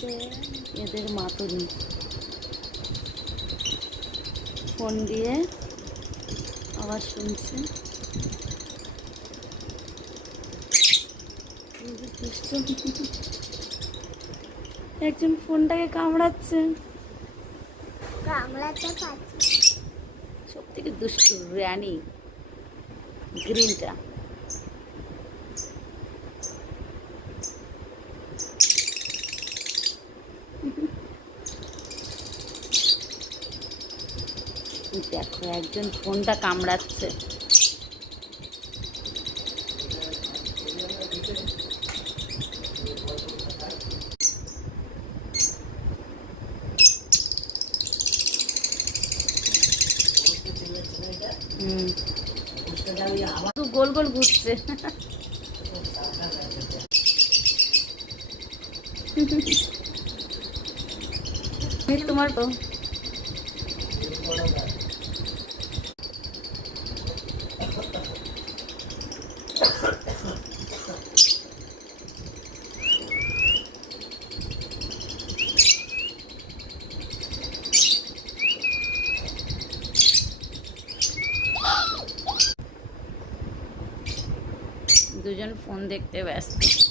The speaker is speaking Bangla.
হচ্ছে এদের মাতুনি ফোন দিয়ে আওয়াজ শুনছে। একজন ফোনটাকে কামড়াচ্ছে। সব থেকে দুষ্টু রানী গ্রিনটা। দেখো একজন ফোনটা কামড়াচ্ছে। গোল গোল ঘুরছে। তোমার তো দুজন ফোন দেখতে ব্যস্ত।